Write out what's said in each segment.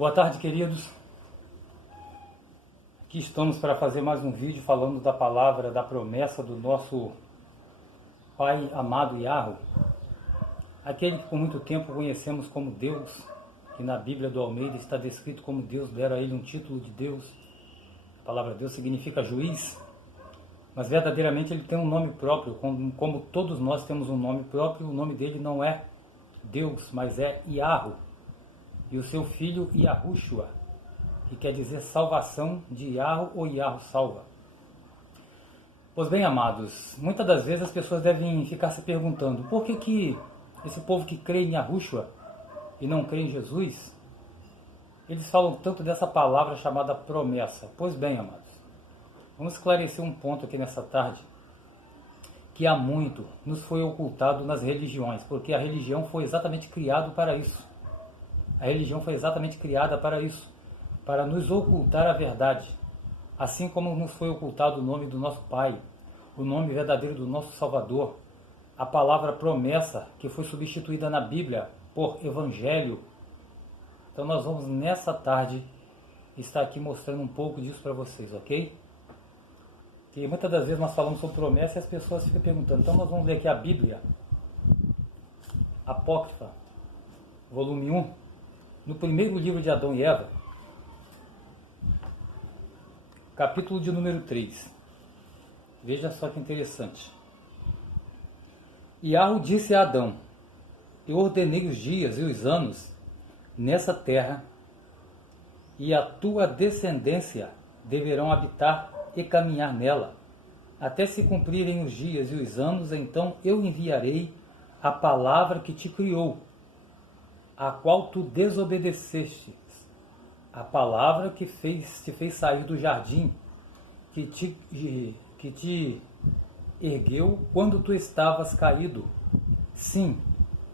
Boa tarde, queridos. Aqui estamos para fazer mais um vídeo falando da palavra, da promessa do nosso Pai amado Yahweh, aquele que por muito tempo conhecemos como Deus, que na Bíblia do Almeida está descrito como Deus, deram a ele um título de Deus. A palavra Deus significa juiz, mas verdadeiramente ele tem um nome próprio, como todos nós temos um nome próprio. O nome dele não é Deus, mas é Yahweh, e o seu filho Yahushua, que quer dizer salvação de Yahweh ou Yahweh salva. Pois bem, amados, muitas das vezes as pessoas devem ficar se perguntando por que esse povo que crê em Yahushua e não crê em Jesus, eles falam tanto dessa palavra chamada promessa. Pois bem, amados, vamos esclarecer um ponto aqui nessa tarde, que há muito nos foi ocultado nas religiões, porque a religião foi exatamente criada para isso. A religião foi exatamente criada para isso, para nos ocultar a verdade, assim como nos foi ocultado o nome do nosso Pai, o nome verdadeiro do nosso Salvador, a palavra promessa, que foi substituída na Bíblia por Evangelho. Então nós vamos nessa tarde estar aqui mostrando um pouco disso para vocês, ok? Que muitas das vezes nós falamos sobre promessa e as pessoas ficam perguntando. Então nós vamos ler aqui a Bíblia Apócrifa, volume 1, no primeiro livro de Adão e Eva, capítulo de número 3. Veja só que interessante. Yahweh disse a Adão: eu ordenei os dias e os anos nessa terra, e a tua descendência deverão habitar e caminhar nela, até se cumprirem os dias e os anos. Então eu enviarei a palavra que te criou, a qual tu desobedeceste, a palavra que te fez sair do jardim, que te ergueu quando tu estavas caído. Sim,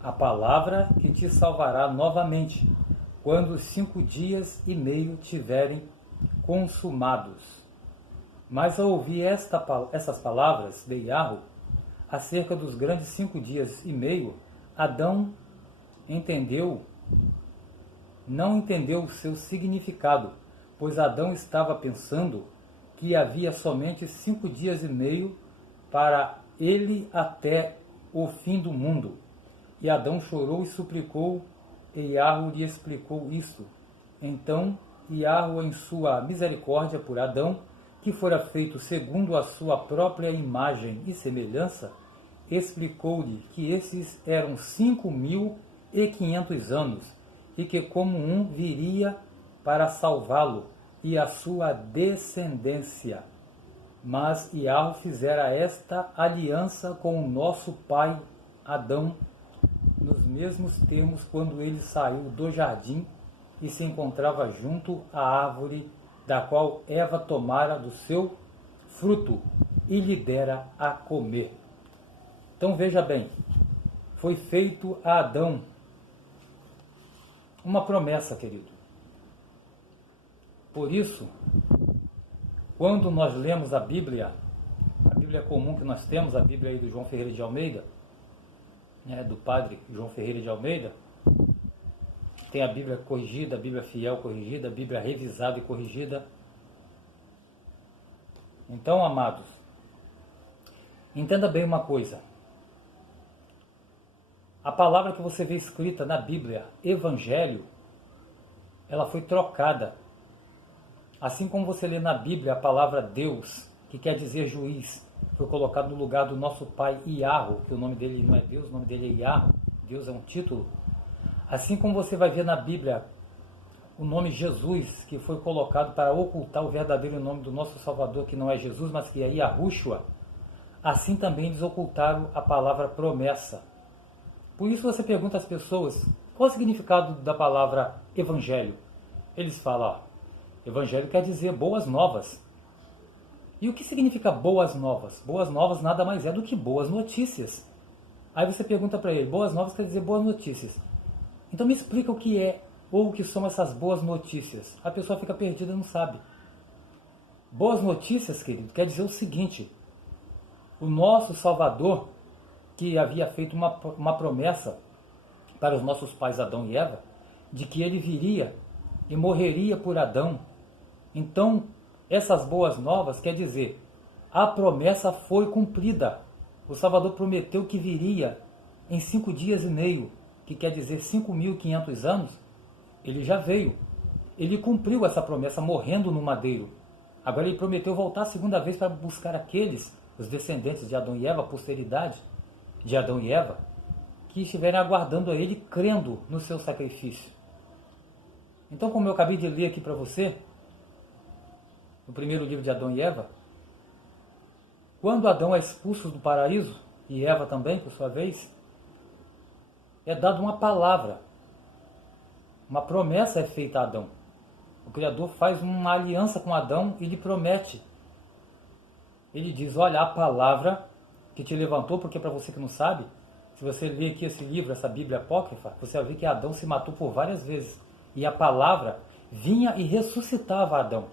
a palavra que te salvará novamente, quando os 5 dias e meio tiverem consumados. Mas ao ouvir essas palavras de Yahweh acerca dos grandes 5 dias e meio, Adão não entendeu o seu significado, pois Adão estava pensando que havia somente 5 dias e meio para ele até o fim do mundo. E Adão chorou e suplicou, e Yahweh lhe explicou isso. Então Yahweh, em sua misericórdia por Adão, que fora feito segundo a sua própria imagem e semelhança, explicou-lhe que esses eram 5.500 anos, e que como um viria para salvá-lo e a sua descendência. Mas Yahweh fizera esta aliança com o nosso pai Adão, nos mesmos termos quando ele saiu do jardim e se encontrava junto à árvore da qual Eva tomara do seu fruto e lhe dera a comer. Então veja bem, foi feito a Adão uma promessa, querido. Por isso, quando nós lemos a Bíblia comum que nós temos, a Bíblia aí do João Ferreira de Almeida, do padre João Ferreira de Almeida, tem a Bíblia corrigida, a Bíblia fiel corrigida, a Bíblia revisada e corrigida. Então, amados, entenda bem uma coisa. A palavra que você vê escrita na Bíblia, Evangelho, ela foi trocada. Assim como você lê na Bíblia a palavra Deus, que quer dizer juiz, foi colocado no lugar do nosso pai Yahweh, que o nome dele não é Deus, o nome dele é Yahweh, Deus é um título. Assim como você vai ver na Bíblia o nome Jesus, que foi colocado para ocultar o verdadeiro nome do nosso Salvador, que não é Jesus, mas que é Yahushua, assim também eles ocultaram a palavra promessa. Por isso você pergunta às pessoas, qual é o significado da palavra Evangelho? Eles falam, Evangelho quer dizer boas novas. E o que significa boas novas? Boas novas nada mais é do que boas notícias. Aí você pergunta para ele, boas novas quer dizer boas notícias. Então me explica o que é ou o que são essas boas notícias. A pessoa fica perdida e não sabe. Boas notícias, querido, quer dizer o seguinte: o nosso Salvador, que havia feito uma promessa para os nossos pais Adão e Eva, de que ele viria e morreria por Adão. Então, essas boas novas quer dizer, a promessa foi cumprida. O Salvador prometeu que viria em 5 dias e meio, que quer dizer 5.500 anos. Ele já veio. Ele cumpriu essa promessa morrendo no madeiro. Agora ele prometeu voltar a segunda vez para buscar aqueles, os descendentes de Adão e Eva, a posteridade de Adão e Eva, que estiverem aguardando a ele, crendo no seu sacrifício. Então, como eu acabei de ler aqui para você, no primeiro livro de Adão e Eva, quando Adão é expulso do paraíso, e Eva também, por sua vez, é dada uma palavra, uma promessa é feita a Adão. O Criador faz uma aliança com Adão e lhe promete. Ele diz, olha, a palavra que te levantou, porque para você que não sabe, se você ler aqui esse livro, essa Bíblia apócrifa, você vai ver que Adão se matou por várias vezes. E a palavra vinha e ressuscitava Adão.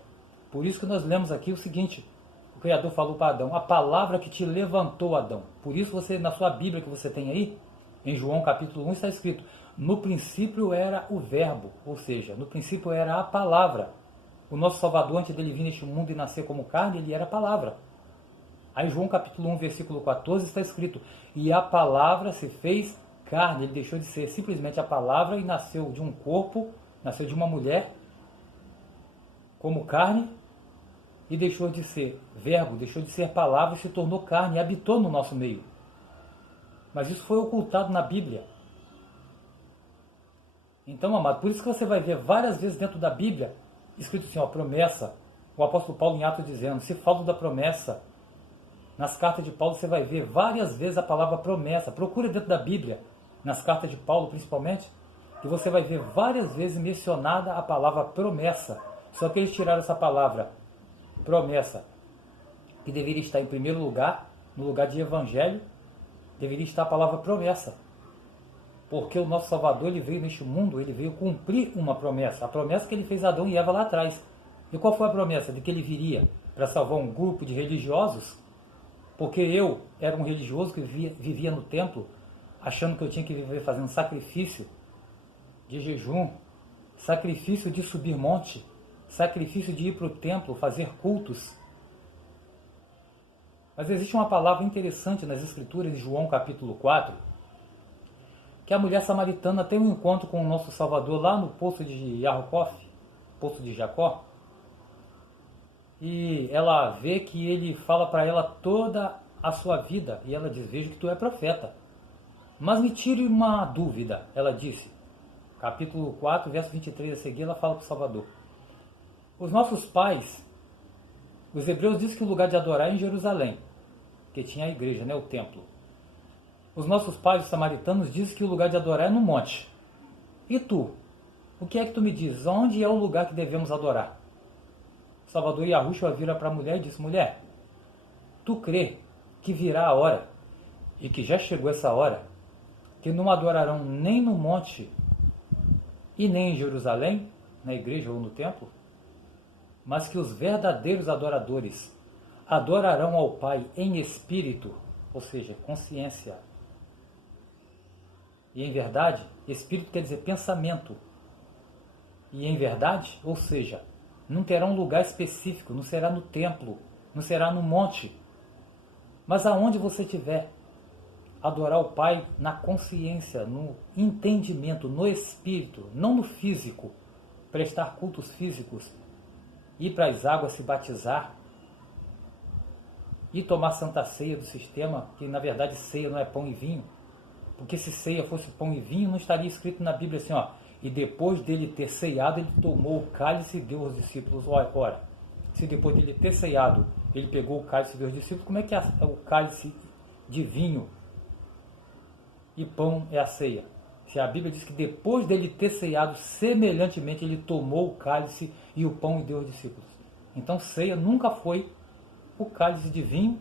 Por isso que nós lemos aqui o seguinte, o Criador falou para Adão, a palavra que te levantou, Adão. Por isso você, na sua Bíblia que você tem aí, em João capítulo 1 está escrito, no princípio era o verbo, ou seja, no princípio era a palavra. O nosso Salvador, antes dele vir neste mundo e nascer como carne, ele era a palavra. Aí João capítulo 1, versículo 14 está escrito, e a palavra se fez carne, ele deixou de ser simplesmente a palavra e nasceu de um corpo, nasceu de uma mulher como carne e deixou de ser verbo, deixou de ser palavra e se tornou carne e habitou no nosso meio. Mas isso foi ocultado na Bíblia. Então, amado, por isso que você vai ver várias vezes dentro da Bíblia, escrito assim, ó, promessa, o apóstolo Paulo em Atos dizendo, se fala da promessa, nas cartas de Paulo você vai ver várias vezes a palavra promessa, procura dentro da Bíblia, nas cartas de Paulo principalmente, que você vai ver várias vezes mencionada a palavra promessa, só que eles tiraram essa palavra promessa, que deveria estar em primeiro lugar, no lugar de evangelho, deveria estar a palavra promessa. Porque o nosso Salvador, ele veio neste mundo, ele veio cumprir uma promessa. A promessa que ele fez a Adão e Eva lá atrás. E qual foi a promessa? De que ele viria para salvar um grupo de religiosos? Porque eu era um religioso que vivia no templo, achando que eu tinha que viver fazendo sacrifício de jejum, sacrifício de subir monte, sacrifício de ir para o templo, fazer cultos. Mas existe uma palavra interessante nas Escrituras, em João capítulo 4, que a mulher samaritana tem um encontro com o nosso Salvador lá no poço de Yarrocof, poço de Jacó, e ela vê que ele fala para ela toda a sua vida, e ela diz, vejo que tu é profeta. Mas me tire uma dúvida, ela disse, capítulo 4, verso 23 a seguir, ela fala para o Salvador. Os nossos pais, os hebreus dizem que o lugar de adorar é em Jerusalém, que tinha a igreja, né, o templo. Os nossos pais, os samaritanos, dizem que o lugar de adorar é no monte. E tu? O que é que tu me dizes? Onde é o lugar que devemos adorar? Salvador Yahushua vira para a mulher e diz, mulher, tu crê que virá a hora, e que já chegou essa hora, que não adorarão nem no monte e nem em Jerusalém, na igreja ou no templo, mas que os verdadeiros adoradores adorarão ao Pai em espírito, ou seja, consciência. E em verdade, espírito quer dizer pensamento. E em verdade, ou seja, não terá um lugar específico, não será no templo, não será no monte. Mas aonde você estiver, adorar o Pai na consciência, no entendimento, no espírito, não no físico, prestar cultos físicos, ir para as águas se batizar, e tomar santa ceia do sistema, que na verdade ceia não é pão e vinho, porque se ceia fosse pão e vinho, não estaria escrito na Bíblia assim, ó, e depois dele ter ceiado, ele tomou o cálice e deu aos discípulos. Ora, se depois dele ter ceiado, ele pegou o cálice e deu aos discípulos, como é que o cálice de vinho e pão é a ceia? Se a Bíblia diz que depois dele ter ceiado, semelhantemente ele tomou o cálice e o pão e deu aos discípulos. Então ceia nunca foi o cálice de vinho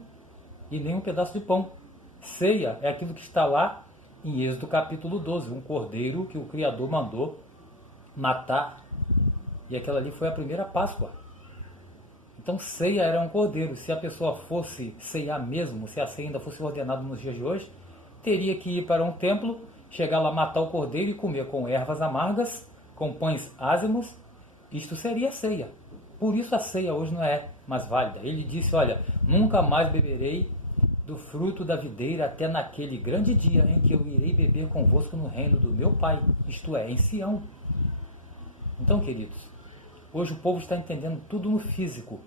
e nem um pedaço de pão. Ceia é aquilo que está lá em Êxodo capítulo 12, um cordeiro que o Criador mandou matar, e aquela ali foi a primeira Páscoa. Então ceia era um cordeiro. Se a pessoa fosse ceiar mesmo, se a ceia ainda fosse ordenada nos dias de hoje, teria que ir para um templo, chegar lá, matar o cordeiro e comer com ervas amargas, com pães ázimos isto seria a ceia. Por isso a ceia hoje não é mais válida. Ele disse, olha, nunca mais beberei do fruto da videira até naquele grande dia em que eu irei beber convosco no reino do meu Pai, isto é, em Sião. Então, queridos, hoje o povo está entendendo tudo no físico,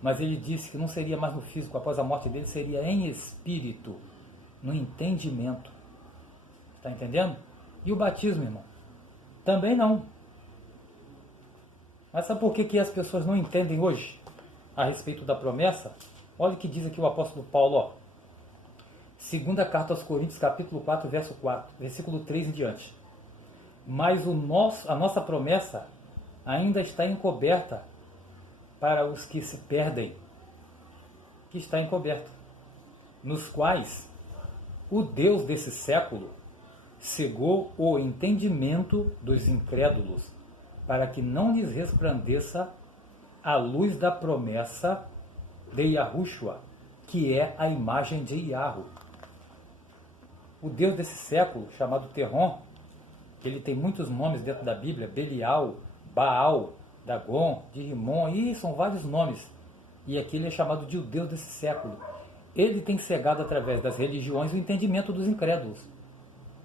mas ele disse que não seria mais no físico, após a morte dele, seria em espírito, no entendimento. Está entendendo? E o batismo, irmão? Também não. Mas sabe por que as pessoas não entendem hoje a respeito da promessa? Olha o que diz aqui o apóstolo Paulo, ó. Segunda carta aos Coríntios, capítulo 4, verso 4, versículo 3 em diante. Mas a nossa promessa ainda está encoberta para os que se perdem, que está encoberta, nos quais o Deus desse século cegou o entendimento dos incrédulos, para que não lhes resplandeça a luz da promessa de Yahushua, que é a imagem de Yahweh. O Deus desse século, chamado Terron, que ele tem muitos nomes dentro da Bíblia, Belial, Baal, Dagon, Dirimon, e são vários nomes. E aqui ele é chamado de o Deus desse século. Ele tem cegado através das religiões o entendimento dos incrédulos,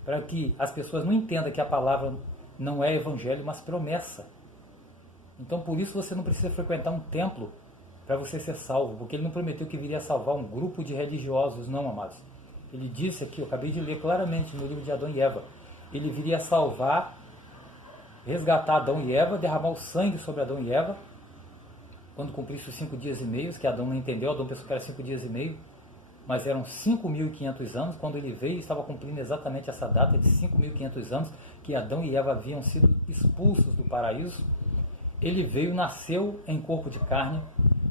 para que as pessoas não entendam que a palavra não é evangelho, mas promessa. Então por isso você não precisa frequentar um templo para você ser salvo, porque ele não prometeu que viria salvar um grupo de religiosos, não, amados. Ele disse aqui, eu acabei de ler claramente no livro de Adão e Eva, ele viria salvar, resgatar Adão e Eva, derramar o sangue sobre Adão e Eva, quando cumprisse os 5 dias e meio, que Adão não entendeu, Adão pensou que era 5 dias e meio, mas eram 5.500 anos, quando ele veio, estava cumprindo exatamente essa data de 5.500 anos, que Adão e Eva haviam sido expulsos do paraíso. Ele veio, nasceu em corpo de carne,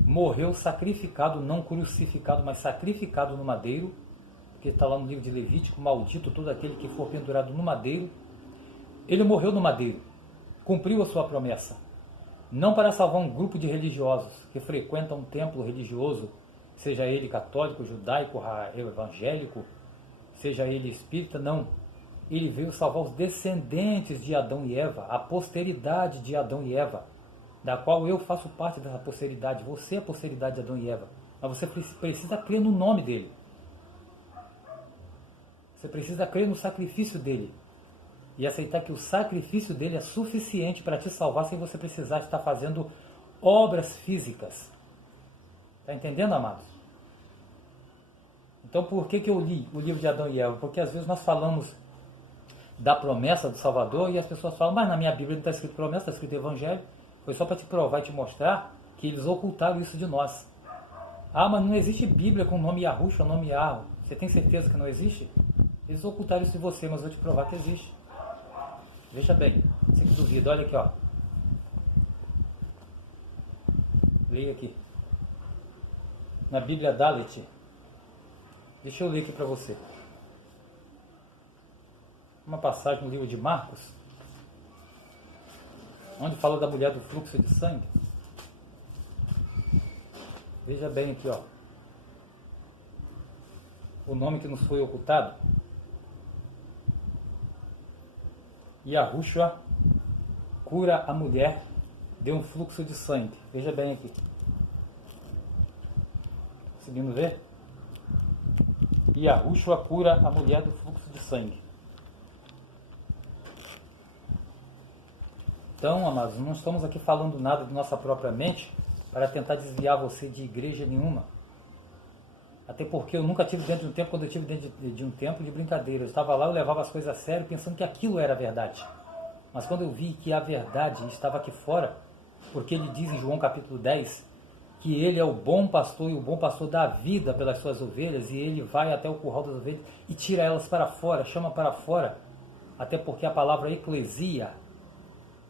morreu sacrificado, não crucificado, mas sacrificado no madeiro, porque está lá no livro de Levítico, maldito todo aquele que for pendurado no madeiro. Ele morreu no madeiro, cumpriu a sua promessa, não para salvar um grupo de religiosos que frequentam um templo religioso, seja ele católico, judaico, evangélico, seja ele espírita, não. Ele veio salvar os descendentes de Adão e Eva, a posteridade de Adão e Eva, da qual eu faço parte dessa posteridade. Você é a posteridade de Adão e Eva, mas você precisa crer no nome dele. Você precisa crer no sacrifício dele e aceitar que o sacrifício dele é suficiente para te salvar sem você precisar estar fazendo obras físicas. Está entendendo, amados? Então por que eu li o livro de Adão e Eva? Porque às vezes nós falamos da promessa do Salvador e as pessoas falam, mas na minha Bíblia não está escrito promessa, está escrito Evangelho. Foi só para te provar e te mostrar que eles ocultaram isso de nós. Ah, mas não existe Bíblia com o nome Yahushua, o nome Yahweh. Você tem certeza que não existe? Eles ocultaram isso de você, mas eu vou te provar que existe. Veja bem, você que duvida, olha aqui, ó. Leia aqui. Na Bíblia Dalet. Deixa eu ler aqui para você. Uma passagem no livro de Marcos, onde fala da mulher do fluxo de sangue. Veja bem aqui, ó. O nome que nos foi ocultado. Yahushua cura a mulher de um fluxo de sangue. Veja bem aqui. Conseguindo ver? Yahushua cura a mulher do fluxo de sangue. Então, amados, não estamos aqui falando nada de nossa própria mente para tentar desviar você de igreja nenhuma. Até porque eu nunca tive dentro de um templo, quando eu tive dentro de um templo de brincadeira. Eu estava lá, eu levava as coisas a sério, pensando que aquilo era a verdade. Mas quando eu vi que a verdade estava aqui fora, porque ele diz em João capítulo 10, que ele é o bom pastor e o bom pastor dá vida pelas suas ovelhas, e ele vai até o curral das ovelhas e tira elas para fora, chama para fora, até porque a palavra eclesia,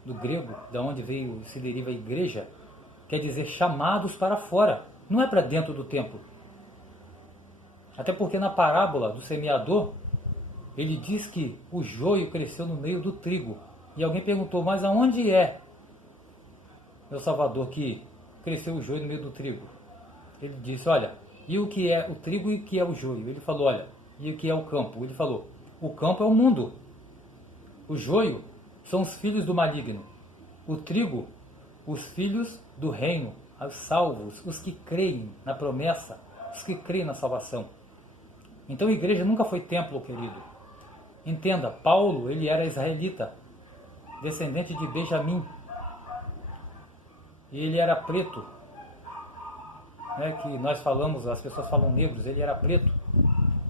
do grego, da onde veio, se deriva a igreja, quer dizer chamados para fora, não é para dentro do templo. Até porque na parábola do semeador, ele diz que o joio cresceu no meio do trigo. E alguém perguntou, mas aonde é, meu Salvador, que cresceu o joio no meio do trigo? Ele disse, olha, e o que é o trigo e o que é o joio? Ele falou, olha, e o que é o campo? Ele falou, o campo é o mundo. O joio são os filhos do maligno. O trigo, os filhos do reino, os salvos, os que creem na promessa, os que creem na salvação. Então a igreja nunca foi templo, querido. Entenda, Paulo, ele era israelita, descendente de Benjamim. E ele era preto, né, que nós falamos, as pessoas falam negros, ele era preto.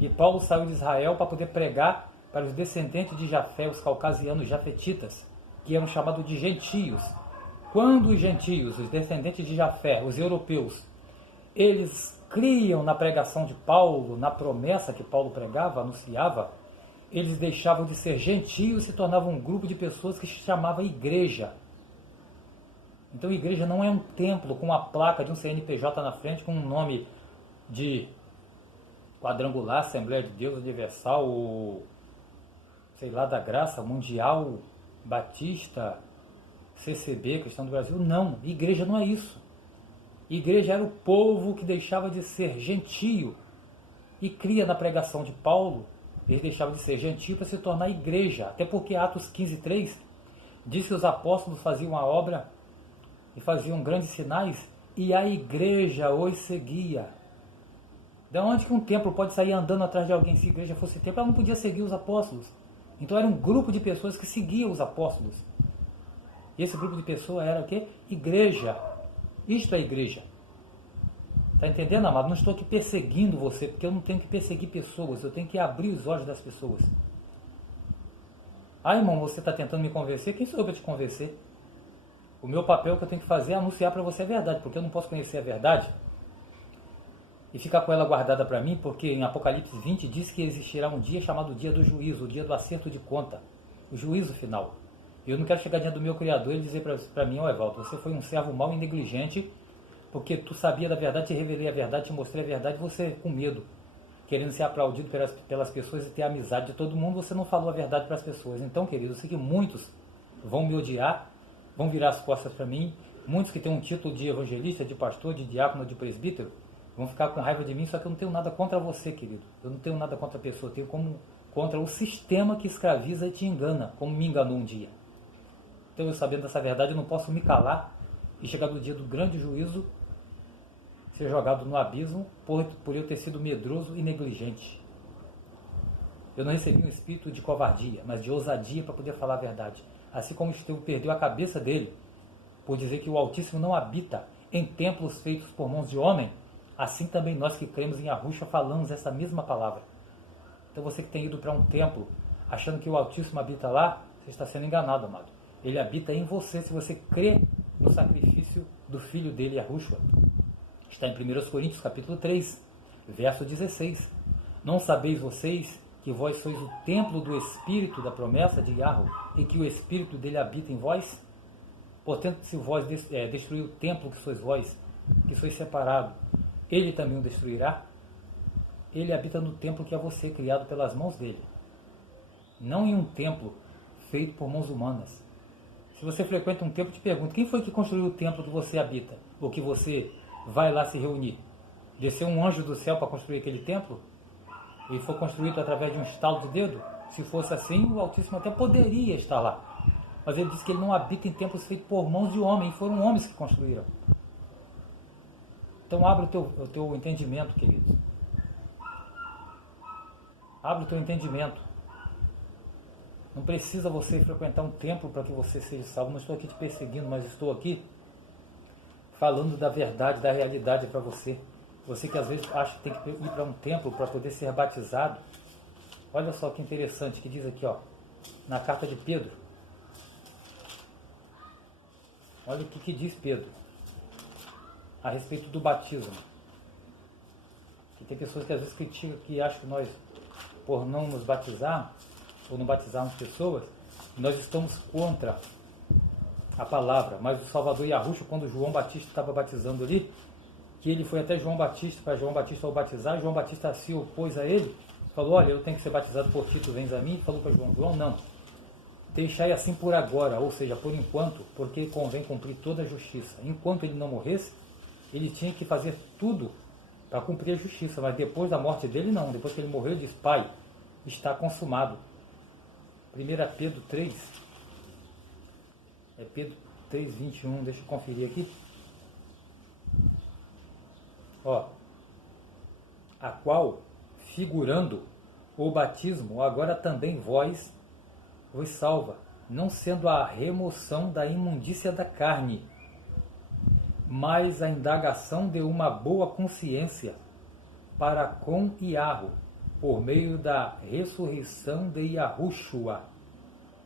E Paulo saiu de Israel para poder pregar para os descendentes de Jafé, os caucasianos jafetitas, que eram chamados de gentios. Quando os gentios, os descendentes de Jafé, os europeus, eles criam na pregação de Paulo, na promessa que Paulo pregava, anunciava, eles deixavam de ser gentios e se tornavam um grupo de pessoas que se chamava igreja. Então, igreja não é um templo com uma placa de um CNPJ na frente com um nome de quadrangular, Assembleia de Deus Universal, ou sei lá, da Graça, Mundial, Batista, CCB, Cristão do Brasil. Não, igreja não é isso. Igreja era o povo que deixava de ser gentio e cria na pregação de Paulo, ele deixava de ser gentio para se tornar igreja. Até porque Atos 15:3 diz que os apóstolos faziam a obra e faziam grandes sinais e a igreja os seguia. De onde que um templo pode sair andando atrás de alguém? Se a igreja fosse templo, ela não podia seguir os apóstolos. Então era um grupo de pessoas que seguiam os apóstolos. E esse grupo de pessoas era o quê? Igreja. Isto é igreja. Está entendendo, amado? Não estou aqui perseguindo você, porque eu não tenho que perseguir pessoas, eu tenho que abrir os olhos das pessoas. Ah, irmão, você está tentando me convencer? Quem sou eu para te convencer? O meu papel que eu tenho que fazer é anunciar para você a verdade, porque eu não posso conhecer a verdade e ficar com ela guardada para mim, porque em Apocalipse 20 diz que existirá um dia chamado dia do juízo, o dia do acerto de conta, o juízo final. Eu não quero chegar diante do meu Criador e dizer para mim, ó Evaldo, você foi um servo mau e negligente, porque tu sabia da verdade, te revelei a verdade, te mostrei a verdade, você com medo, querendo ser aplaudido pelas pessoas e ter a amizade de todo mundo, você não falou a verdade para as pessoas. Então, querido, eu sei que muitos vão me odiar, vão virar as costas para mim, muitos que têm um título de evangelista, de pastor, de diácono, de presbítero, vão ficar com raiva de mim, só que eu não tenho nada contra você, querido. Eu não tenho nada contra a pessoa, eu tenho contra o sistema que escraviza e te engana, como me enganou um dia. Então, eu sabendo dessa verdade, eu não posso me calar e chegar no dia do grande juízo, ser jogado no abismo por eu ter sido medroso e negligente. Eu não recebi um espírito de covardia, mas de ousadia para poder falar a verdade. Assim como Estevão perdeu a cabeça dele por dizer que o Altíssimo não habita em templos feitos por mãos de homem, assim também nós que cremos em Yahushua falamos essa mesma palavra. Então você que tem ido para um templo achando que o Altíssimo habita lá, você está sendo enganado, amado. Ele habita em você se você crê no sacrifício do Filho dele, Yahushua. Está em 1 Coríntios capítulo 3, verso 16. Não sabeis vocês que vós sois o templo do Espírito da promessa de Yahweh e que o Espírito dele habita em vós? Portanto, se vós destruir o templo que sois vós, que sois separado, ele também o destruirá? Ele habita no templo que é você, criado pelas mãos dele. Não em um templo feito por mãos humanas. Se você frequenta um templo, te pergunto, quem foi que construiu o templo que você habita? Ou que você vai lá se reunir? Desceu um anjo do céu para construir aquele templo? Ele foi construído através de um estalo de dedo? Se fosse assim, o Altíssimo até poderia estar lá. Mas ele diz que ele não habita em templos feitos por mãos de homem, foram homens que construíram. Então abre o teu entendimento, querido. Abre o teu entendimento. Não precisa você frequentar um templo para que você seja salvo. Não estou aqui te perseguindo, mas estou aqui falando da verdade, da realidade para você. Você que às vezes acha que tem que ir para um templo para poder ser batizado. Olha só que interessante que diz aqui, ó, na carta de Pedro. Olha o que diz Pedro a respeito do batismo. Que tem pessoas que às vezes criticam, que acham que nós, por não nos batizar, ou não batizarmos pessoas, nós estamos contra a palavra. Mas o Salvador Yahushua, quando João Batista estava batizando ali, que ele foi até João Batista, para João Batista o batizar, João Batista se opôs a ele, falou, olha, eu tenho que ser batizado por ti, tu vens a mim, falou para João, não, deixai assim por agora, ou seja, por enquanto, porque convém cumprir toda a justiça. Enquanto ele não morresse, ele tinha que fazer tudo para cumprir a justiça, mas depois da morte dele não, depois que ele morreu, ele diz, Pai, está consumado. 1 Pedro 3, 3:21, deixa eu conferir aqui. Ó, a qual, figurando o batismo, agora também vós vos salva, não sendo a remoção da imundícia da carne, mas a indagação de uma boa consciência para com Iarro, por meio da ressurreição de Yahushua,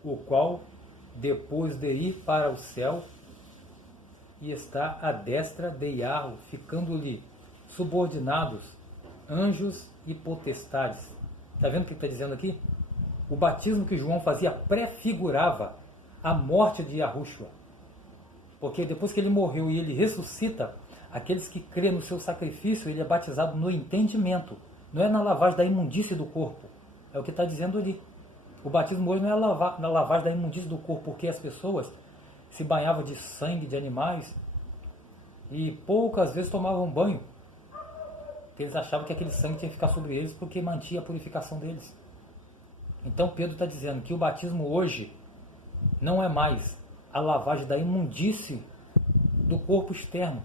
o qual, depois de ir para o céu, e está à destra de Iarro, ficando-lhe subordinados anjos e potestades. Está vendo o que está dizendo aqui? O batismo que João fazia prefigurava a morte de Yahushua. Porque depois que ele morreu e ele ressuscita, aqueles que crêem no seu sacrifício, ele é batizado no entendimento. Não é na lavagem da imundície do corpo. É o que está dizendo ali. O batismo hoje não é na lavagem da imundície do corpo, porque as pessoas se banhavam de sangue de animais e poucas vezes tomavam banho. Porque eles achavam que aquele sangue tinha que ficar sobre eles porque mantinha a purificação deles. Então Pedro está dizendo que o batismo hoje não é mais a lavagem da imundície do corpo externo,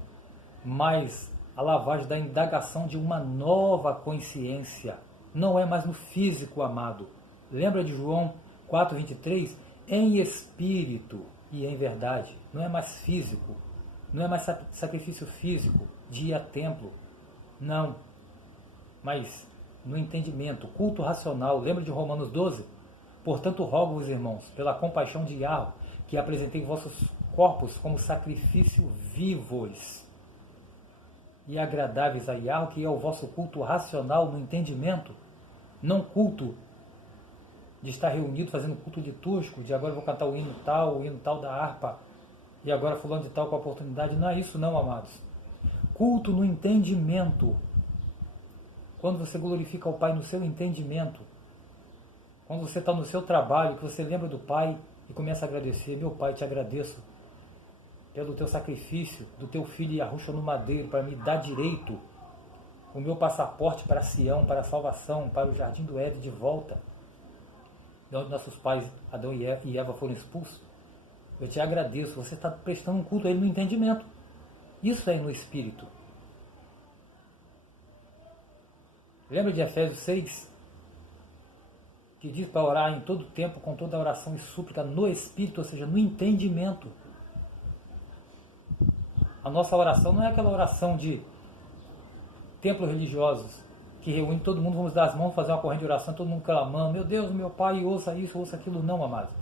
mas a lavagem da indagação de uma nova consciência. Não é mais no físico, amado. Lembra de João 4:23? Em espírito e em verdade. Não é mais físico. Não é mais sacrifício físico, de ir a templo. Não. Mas no entendimento, culto racional. Lembra de Romanos 12? Portanto, rogo-vos, irmãos, pela compaixão de Iarro, que apresentei vossos corpos como sacrifício vivos e agradáveis a Iarro, que é o vosso culto racional no entendimento, não culto de estar reunido fazendo culto litúrgico, de agora eu vou cantar o hino tal da harpa, e agora fulano de tal com a oportunidade. Não é isso não, amados. Culto no entendimento. Quando você glorifica o Pai no seu entendimento, quando você está no seu trabalho, que você lembra do Pai e começa a agradecer. Meu Pai, te agradeço pelo teu sacrifício do teu filho Yahushua no madeiro, para me dar direito, o meu passaporte para Sião, para a salvação, para o jardim do Éden de volta, de onde nossos pais Adão e Eva foram expulsos. Eu te agradeço, você está prestando um culto a Ele no entendimento. Isso é no Espírito. Lembra de Efésios 6? Que diz para orar em todo tempo, com toda oração e súplica, no Espírito, ou seja, no entendimento. A nossa oração não é aquela oração de templos religiosos, que reúne todo mundo, vamos dar as mãos, fazer uma corrente de oração, todo mundo clamando, meu Deus, meu Pai, ouça isso, ouça aquilo. Não, amados.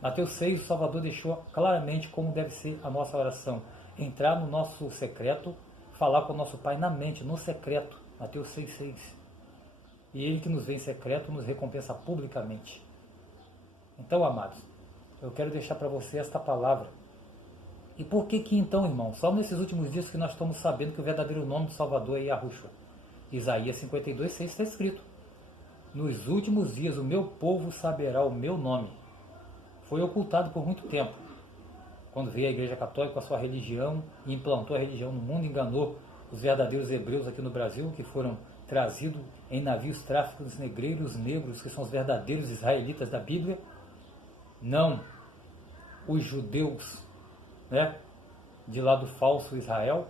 Mateus 6, o Salvador deixou claramente como deve ser a nossa oração. Entrar no nosso secreto, falar com o nosso Pai na mente, no secreto. Mateus 6,6. E Ele que nos vê em secreto nos recompensa publicamente. Então, amados, eu quero deixar para você esta palavra. E por que então, irmão? Só nesses últimos dias que nós estamos sabendo que o verdadeiro nome do Salvador é Yahushua. Isaías 52,6 está escrito: nos últimos dias o meu povo saberá o meu nome. Foi ocultado por muito tempo. Quando veio a Igreja Católica com a sua religião e implantou a religião no mundo, enganou os verdadeiros hebreus aqui no Brasil, que foram trazidos em navios tráficos negreiros negros, que são os verdadeiros israelitas da Bíblia. Não os judeus, né, de lá do falso Israel,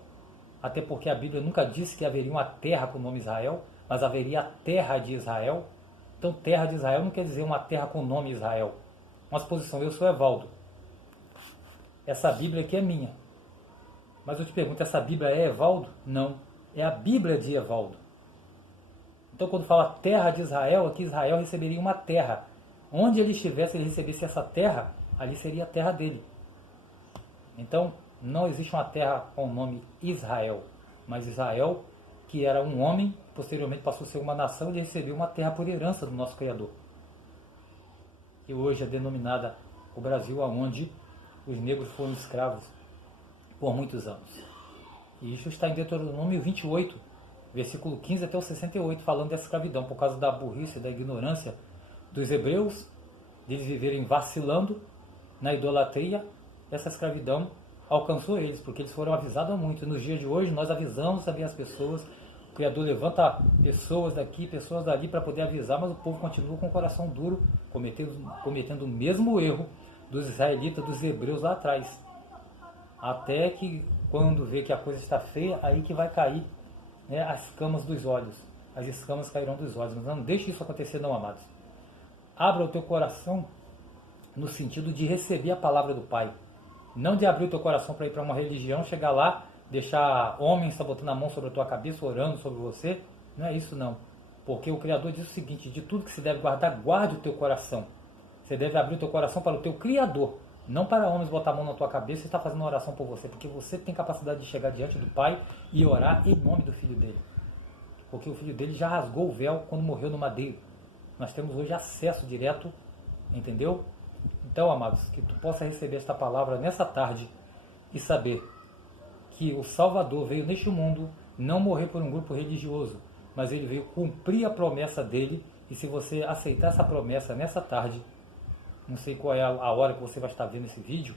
até porque a Bíblia nunca disse que haveria uma terra com o nome Israel, mas haveria a terra de Israel. Então terra de Israel não quer dizer uma terra com o nome Israel. Uma exposição, eu sou Evaldo. Essa Bíblia aqui é minha. Mas eu te pergunto, essa Bíblia é Evaldo? Não, é a Bíblia de Evaldo. Então quando fala terra de Israel, aqui Israel receberia uma terra. Onde ele estivesse, ele recebesse essa terra, ali seria a terra dele. Então, não existe uma terra com o nome Israel, mas Israel, que era um homem, posteriormente passou a ser uma nação, ele recebeu uma terra por herança do nosso Criador. Que hoje é denominada o Brasil, onde os negros foram escravos por muitos anos. E isso está em Deuteronômio 28, versículo 15 até o 68, falando da escravidão, por causa da burrice, da ignorância dos hebreus, de eles viverem vacilando na idolatria. Essa escravidão alcançou eles, porque eles foram avisados muito. Nos dias de hoje, nós avisamos também as pessoas. O Criador levanta pessoas daqui, pessoas dali para poder avisar, mas o povo continua com o coração duro, cometendo o mesmo erro dos israelitas, dos hebreus lá atrás. até que quando vê que a coisa está feia, aí que vai cair, né, as escamas dos olhos. As escamas cairão dos olhos. Mas não deixe isso acontecer não, amados. Abra o teu coração no sentido de receber a palavra do Pai. Não de abrir o teu coração para ir para uma religião, chegar lá, deixar homens estar botando a mão sobre a tua cabeça, orando sobre você. Não é isso não. Porque o Criador diz o seguinte: de tudo que se deve guardar, guarde o teu coração. Você deve abrir o teu coração para o teu Criador, não para homens botar a mão na tua cabeça e estar fazendo uma oração por você, porque você tem capacidade de chegar diante do Pai e orar em nome do Filho dele. Porque o Filho dele já rasgou o véu quando morreu no madeiro. Nós temos hoje acesso direto, entendeu? Então, amados, que tu possa receber esta palavra nessa tarde e saber que o Salvador veio neste mundo não morrer por um grupo religioso, mas ele veio cumprir a promessa dele. E se você aceitar essa promessa nessa tarde, não sei qual é a hora que você vai estar vendo esse vídeo,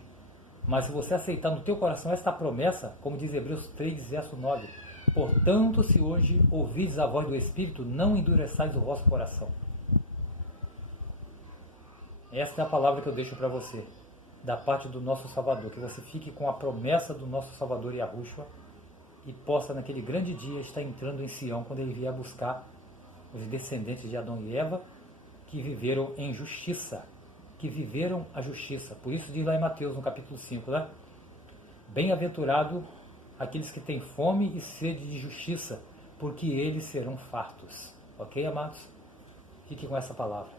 mas se você aceitar no teu coração esta promessa, como diz Hebreus 3, verso 9, portanto, se hoje ouvides a voz do Espírito, não endureçais o vosso coração. Esta é a palavra que eu deixo para você, da parte do nosso Salvador, que você fique com a promessa do nosso Salvador Yahushua e possa naquele grande dia estar entrando em Sião, quando ele vier buscar os descendentes de Adão e Eva, que viveram em justiça, que viveram a justiça. Por isso diz lá em Mateus, no capítulo 5, né? Bem-aventurado aqueles que têm fome e sede de justiça, porque eles serão fartos. Ok, amados? Fique com essa palavra.